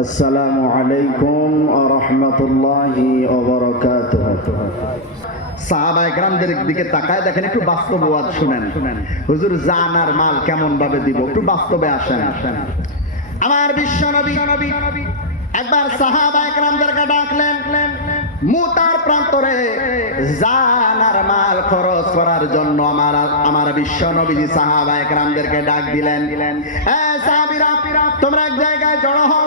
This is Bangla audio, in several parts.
আসসালামু আলাইকুম আমার বিশ্ব নবী সাহাবা একরামদেরকে খরচ করার জন্য আমার আমার ডাক দিলেন। তোমরা এক জায়গায় জড়ো হও।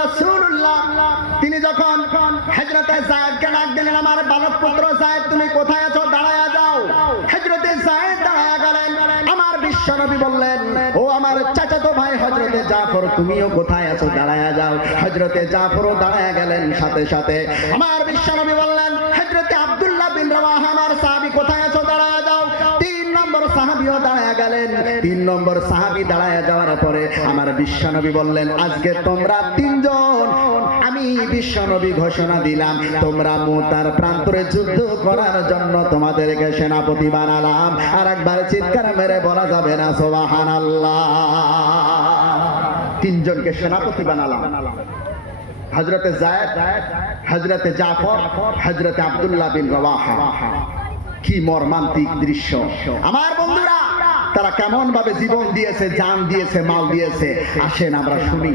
রাসূলুল্লাহ। তিনি যখন আমার বালক পুত্র তুমি কোথায় আছো? দাঁড়ায়া যাও। হযরতে যায়েদ দাঁড়ায়া গেলেন। আমার বললেন, ও আমার চাচাতো ভাই জাফর, তুমিও কোথায় আছো? দাঁড়ায়া যাও। জাফরও দাঁড়ায়া গেলেন সাথে সাথে। আমার বিশ্ব নবী বললেন তিন নম্বর সাহাবি দাঁড়ায় যাওয়ার পরে আমার বিশ্বনবী বললেন, আজকে তোমরা তিনজন, আমি বিশ্বনবী ঘোষণা দিলাম, তোমরা মোতার প্রান্তরে যুদ্ধ করার জন্য তোমাদেরকে সেনাপতি বানালাম। আর একবার চিৎকার মেরে বলা যাবে না সোবাহান তিনজনকে সেনাপতি বানালাম। হজরতে জায়দ হজরতে জাফর হজরতে আব্দুল্লাহ বিন রওয়াহা। কি মর্মান্তিক দৃশ্য। আমার বন্ধুরা তারা কেমন ভাবে জীবন দিয়েছে, জান দিয়েছে, মাল দিয়েছে, আসেন আমরা শুনি।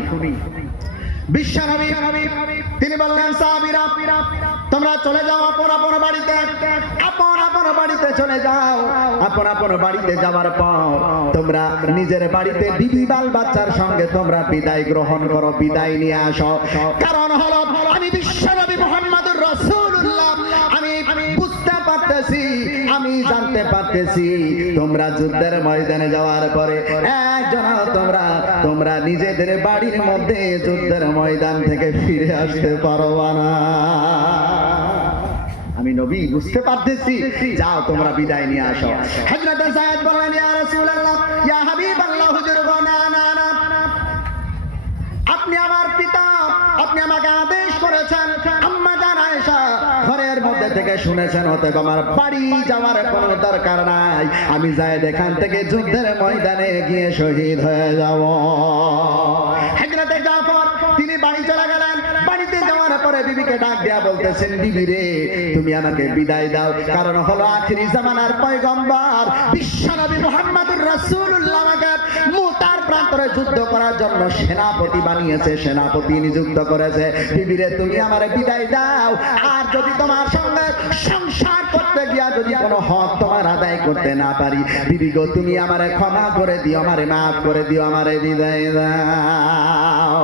বিশ্বনবী, তিনি বললেন তোমরা চলে যাও আপন আপন বাড়িতে। আপন আপন বাড়িতে চলে যাও। আপন আপন বাড়িতে যাওয়ার পর তোমরা নিজের বাড়িতে বিবি বাল বাচ্চার সঙ্গে তোমরা বিদায় গ্রহণ করো, বিদায় নিয়ে আসো। কারণ হলো, আমি বিশ্বনবী। জানতে পারতেছি, তোমরা যুদ্ধের ময়দানে যাওয়ার পরে একজন তোমরা তোমরা নিজেদের বাড়ির মধ্যে যুদ্ধের ময়দান থেকে ফিরে আসতে পারবা না? আমি নবী, বুঝতে পারতেছি। যাও, তোমরা বিদায় নিয়ে আসো। হযরত সাইদ বললেন, ইয়া রাসূলুল্লাহ, ইয়া হাবিবাল্লাহ, হুজুর থেকে শুনেছেন অতএব আমার বাড়ি যাওয়ার কোনো দরকার নাই। আমি যাই এখান থেকে যুদ্ধের ময়দানে গিয়ে শহীদ হয়ে যাব। প্রান্তরে যুদ্ধ করার জন্য সেনাপতি বানিয়েছে, সেনাপতি নিযুক্ত করেছে। বিবিরে তুমি আমার বিদায় দাও। কোনো হক তোমার আদায় করতে না পারি। বিবি গো, তুমি আমারে ক্ষমা করে দিও, আমারে মাফ করে দিও, আমারে বিদায় দাও।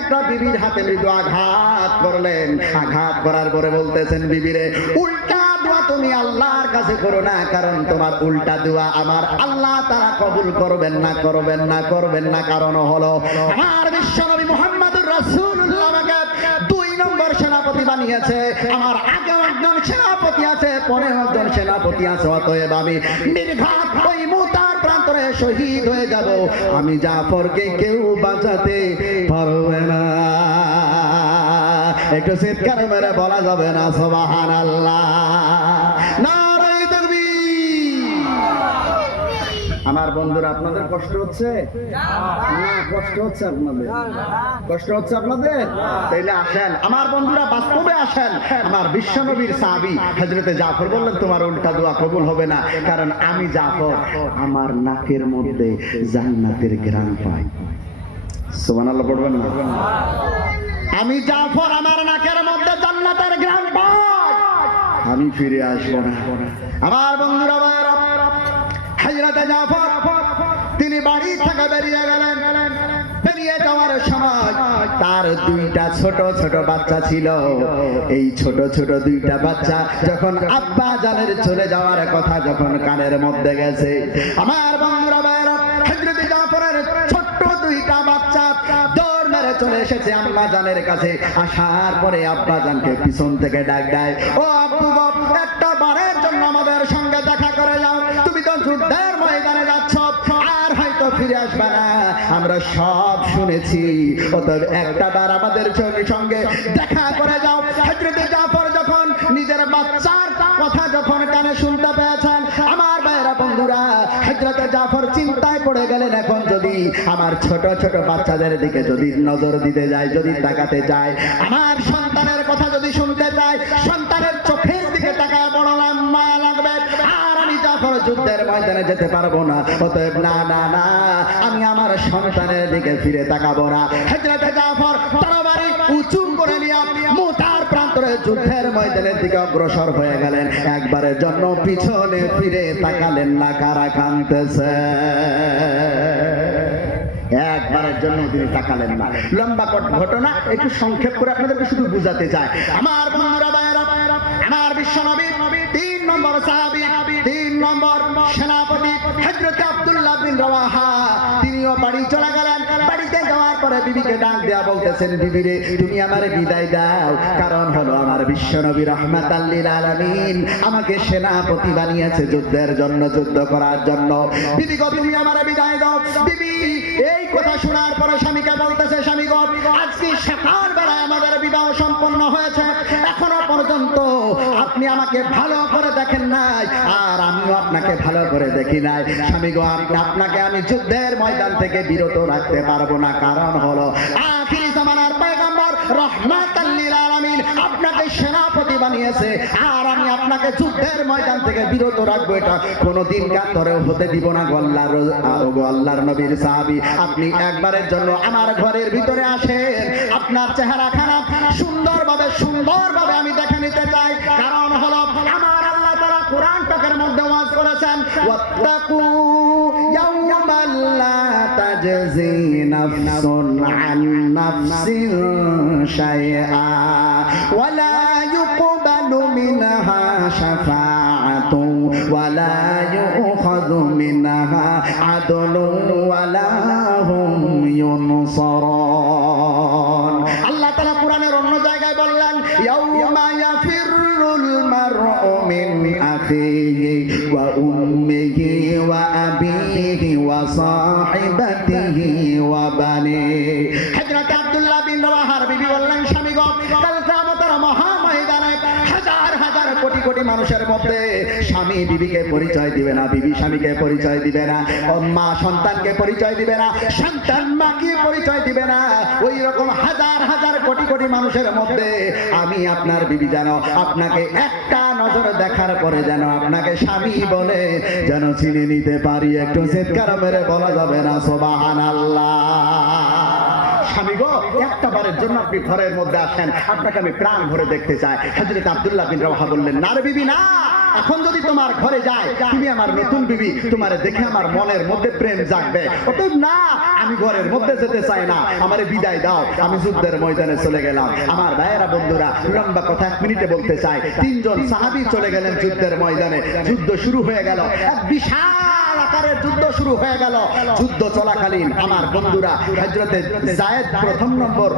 একটা বিবির হাতে মৃদু আঘাত করলেন। আঘাত করার পরে বলতেছেন, বিবিরে, উল্টা দোয়া তুমি আল্লাহর কাছে করো না, কারণ তোমার উল্টা দোয়া আমার আল্লাহ তারা কবুল করবেন না করবেন না করবেন না। কারণ হলো আমার বিশ্বনবী দুই নম্বর সেনাপতি বানিয়েছে। আমার আগে একজন সেনাপতি আছে পরে একজন সেনাপতি আছে। অতএব আমি নির্ঘাত ওই মুতার প্রান্তরে শহীদ হয়ে যাব। আমি জাফরকে কেউ বাঁচাতে পারবে না। একটু চিৎকার মেরে বলা যাবে না সবাহান আল্লাহ নারায়ে আমার বন্ধুরা, আপনাদের কষ্ট হচ্ছে? না কষ্ট হচ্ছে আপনাদের। কষ্ট হচ্ছে আপনাদের? তাইলে আসেন। আমার বন্ধুরা, বাস্তবে আসেন। আমার বিশ্বনবীর সাহাবী, হযরতে জাফর বললেন, তোমার উল্টা দোয়া কবুল হবে না, কারণ আমি জাফর, আমার নাকের মধ্যে জান্নাতের গ্রাম পাই। সুবহানাল্লাহ, পড়বেন না? আমি জাফর, আমার নাকের মধ্যে জান্নাতের গ্রাম পাই। আমি ফিরে আসব না। আমার বন্ধুরা তিনি বাড়ি থেকে বেরিয়ে গেলেন। তার দুইটা ছোট ছোট বাচ্চা ছিল। এই ছোট ছোট দুইটা বাচ্চা যখন আব্বা জানের চলে যাওয়ার কথা যখন কানের মধ্যে গেছে, আমার চলে এসেছে জানের কাছে। আসার পরে আব্বা জানকে পিছন থেকে ডাক দেয়, ও আব্বু ফিরে আসবে। না আমরা সব শুনেছি। অতএব একটা বার আমাদের সঙ্গে দেখা করে যাও। হযরতে জাফর যখন নিজের বাচ্চার কথা যখন কানে শুনতে পেয়েছেন, আমার ভাইয়েরা বন্ধুরা, হযরতে জাফর চিন্তায় পড়ে গেলেন, এখন যদি আমার ছোট ছোট বাচ্চাদের দিকে যদি নজর দিতে যায়, যদি তাকাতে যায়, আমার সন্তানের কথা যদি শুনতে চায় সন্তানের যুদ্ধের ময়দানে যেতে পারব না। অতএব না না না, আমি আমার সন্তানের দিকে ফিরে তাকাবো না। যুদ্ধের ময়দানের দিকে অগ্রসর হয়ে গেলেন। একবারের জন্য পিছনে ফিরে তাকালেন না, কারা কানতেছে একবারের জন্য তিনি তাকালেন না। লম্বা ঘটনা, একটু সংক্ষেপ করে আপনাদেরকে শুধু বুঝাতে চাই। আমার ডাক দেয়া বলতেছেন বিবি রে তুমি আমারে বিদায় দাও। কারণ হলো আমার বিশ্বনবী রহমাতাল্লিল আলামিন আমাকে সেনাপতি বানিয়েছে যুদ্ধের জন্য, যুদ্ধ করার জন্য। গো, তুমি আমারে বিদায় দাও। এই কথা শোনার পরে স্বামীকে বলতেছে, স্বামী গো, আজকে সকাল বেলায় আমাদের বিবাহ সম্পন্ন হয়েছে। এখনও পর্যন্ত আপনি আমাকে ভালো করে দেখেন নাই। আপনাকে ভালো করে দেখি নাই। স্বামী গো আপ- আপনাকে আমি যুদ্ধের ময়দান থেকে বিরত রাখতে পারব না। কারণ হলো, আখিরি জামানার পয়গম্বর রহমাতাল লিল আলামিন আপনাকে সেনাপতি বানিয়েছে। আর আমি আপনাকে যুদ্ধের ময়দান থেকে বিরত রাখব। এটা হতে দিব না গো আল্লাহর আর গো নবীর আপনি একবারের জন্য আমার ঘরের ভিতরে আসেন। আপনার চেহারা খারাপ সুন্দরভাবে সুন্দরভাবে আমি দেখে নিতে চাই। কারণ হলো, আমার কোরআন পাকের মধ্যে ওয়াজ করেছেন ওয়াত্তাকু ইয়াওমাল লা তাজজি নাফসুন আন নাফসিন শাইআ ওয়ালা ইউকবালু মিনহা শাফাআতু ওয়ালা ইউখাযু মিনহা আদলুন ওয়ালা وبنيه কোটি কোটি মানুষের মধ্যে স্বামী বিবিকে পরিচয় দিবে না, বিবি স্বামীকে পরিচয় দিবে না, মা সন্তানকে পরিচয় দিবে না, সন্তান মাকে পরিচয় দিবে না। ওই রকম হাজার হাজার কোটি কোটি মানুষের মধ্যে আমি আপনার বিবি যেন আপনাকে একটা নজর দেখার পরে যেন আপনাকে স্বামী বলে যেন চিনে নিতে পারি। একটু চিৎকার মেরে বলা যাবে না সোবাহান আল্লাহ স্বামী গো একটা বারের জন্য আপনি ঘরের মধ্যে আসেন। আপনাকে আমি প্রাণ ভরে দেখতে চাই। হজরত আব্দুল্লাহ বিন রহা বললেন, না রে বিবি, না। এখন যদি তোমার ঘরে যায়, তুমি আমার নতুন বিবি, তোমারে দেখে আমার মনের মধ্যে প্রেম জাগবে। অতএব না, আমি ঘরের মধ্যে যেতে চাই না। আমারে বিদায় দাও। আমি যুদ্ধের ময়দানে চলে গেলাম। আমার ভাইয়েরা, বন্ধুরা, লম্বা কথা এক মিনিটে বলতে চাই। তিনজন সাহাবী চলে গেলেন যুদ্ধের ময়দানে। যুদ্ধ শুরু হয়ে গেল। এক বিশাল আকারের যুদ্ধ শুরু হয়ে গেল। যুদ্ধ চলাকালীন আমার বন্ধুরা হজরতে জায়েদ প্রথম নম্বর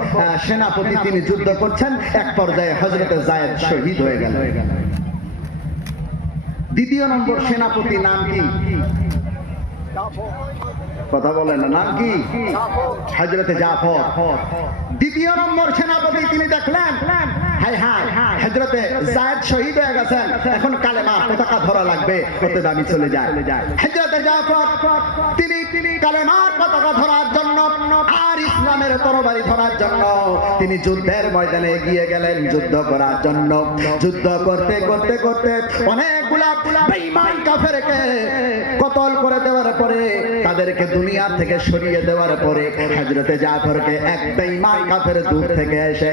সেনাপতি তিনি যুদ্ধ করছেন। এক পর্যায়ে হজরতে জায়েদ শহীদ হয়ে গেল দ্বিতীয় নম্বর সেনাপতি নাম কি? কথা বলেন নাম কি? হজরতে জাফর। দ্বিতীয় নম্বর সেনাপতি তিনি দেখলেন হজরতে হজরতে তিনি যুদ্ধের ময়দানে এগিয়ে গেলেন, যুদ্ধ করার জন্য। যুদ্ধ করতে করতে করতে অনেক অনেকগুলা কতল করে দেওয়ার পরে, তাদেরকে দুনিয়া থেকে সরিয়ে দেওয়ার পরে হযরতে জাফরকে এক বেঈমান কাফের দূর থেকে এসে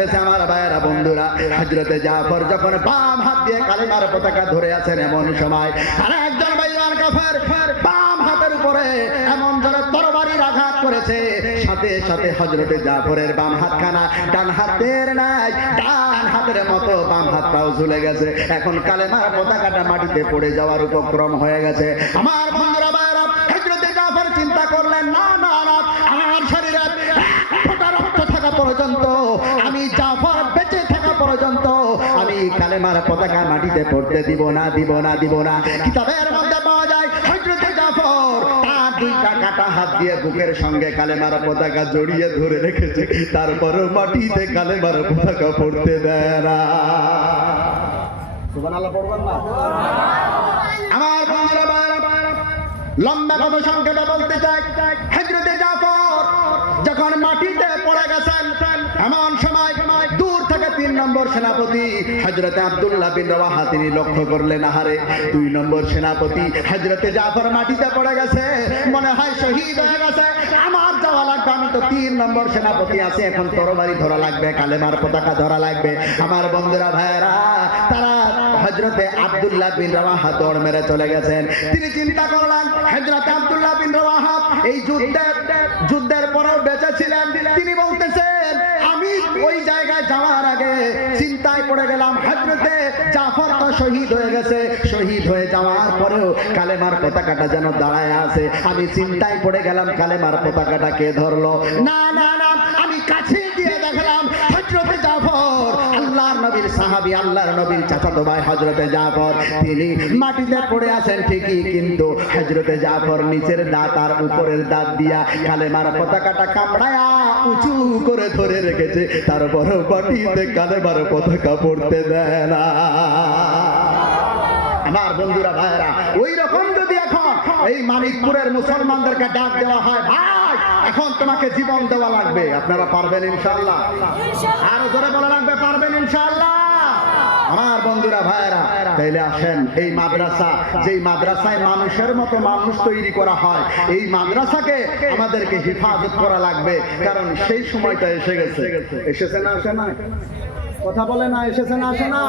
আসতেছে আমার ভাইয়েরা বন্ধুরা, হযরতে জাফর যখন বাম হাত দিয়ে কালেমার পতাকা ধরে আছেন এমন সময় আর একজন ভাইয়ার কাফের বাম হাতের উপরে এমন জোরে তরবারির আঘাত করেছে। সাথে সাথে হযরতে জাফরের বাম হাতখানা ডান হাতের নাই, ডান হাতের মতো বাম হাতটাও ঝুলে গেছে। এখন কালেমার পতাকাটা মাটিতে পড়ে যাওয়ার উপক্রম হয়ে গেছে। আমার বন্ধুরা কালেমার পতাকা মাটিতে পড়তে দিব না দিব না দিব না। কিতাবের মধ্যে পাওয়া যায় জাফর। তার কাটা হাত দিয়ে বুকের সঙ্গে পতাকা জড়িয়ে ধরে রেখেছে। মাটিতে পতাকা পড়তে দেয় না। আমার যখন মাটিতে পড়ে গেছেন, এমন সময় সেনাপতি হজরত আবদুল্লাহ বিন রওয়াহা তিনি লক্ষ্য করলেন, আহারে, দুই নম্বর সেনাপতি হজরতে জাফর মাটিতে পড়ে গেছে, মনে হয় শহীদ হয়ে গেছে, আমার যাওয়া লাগবে, আমি তো তিন নম্বর সেনাপতি আছে, এখন তরবারি ধরা লাগবে, কালেমার পতাকা ধরা লাগবে। আমার বন্ধুরা ভাইয়েরা, তারা হজরতে আব্দুল্লাহ বিন রাওয়াহা দৌড় মেরে চলে গেছেন। তিনি চিন্তা করলেন হজরতে আব্দুল্লাহ বিন রাওয়াহা এই যুদ্ধের যুদ্ধের পরেও বেঁচে ছিলেন। তিনি বলতেছেন, আমি ওই জায়গায় যাওয়ার আগে চিন্তায় পড়ে গেলাম হজরতে জাফর তো শহীদ হয়ে গেছে। শহীদ হয়ে যাওয়ার পরেও কালেমার পতাকাটা যেন দাঁড়ায় আছে। আমি চিন্তায় পড়ে গেলাম, কালেমার পতাকাটা কে ধরলো? না না নবীর সাহাবী, আল্লাহর নবীর চাচাতো ভাই হজরতে জাফর, তিনি মাটিতে পড়ে আছেন ঠিকই, কিন্তু হজরতে জাফর নিচের দাঁত আর উপরের দাঁত দিয়া কালেমার পতাকাটা কামড়ায়া উঁচু করে ধরে রেখেছে। তারপর মাটিতে কালেমার পতাকা পড়তে দেয় না। আমার বন্ধুরা ভাইরা ওই রকম যদি এখন এই মানিকপুরের মুসলমানদেরকে ডাক দেওয়া হয়, ভাই এখন তোমাকে জীবন দেওয়া লাগবে। আপনারা পারবেন ইনশাআল্লাহ। আরও জোরে বলা লাগবে পারবেন ইনশাআল্লাহ। আমার বন্ধুরা ভাইরা তাইলে আসেন। এই মাদ্রাসা যেই মাদ্রাসায় মানুষের মতো মানুষ তৈরি করা হয় এই মাদ্রাসাকে আমাদেরকে হেফাজত করা লাগবে। কারণ সেই সময়টা এসে গেছে। এসেছে না আসে না কথা বলে না এসেছে না আসে না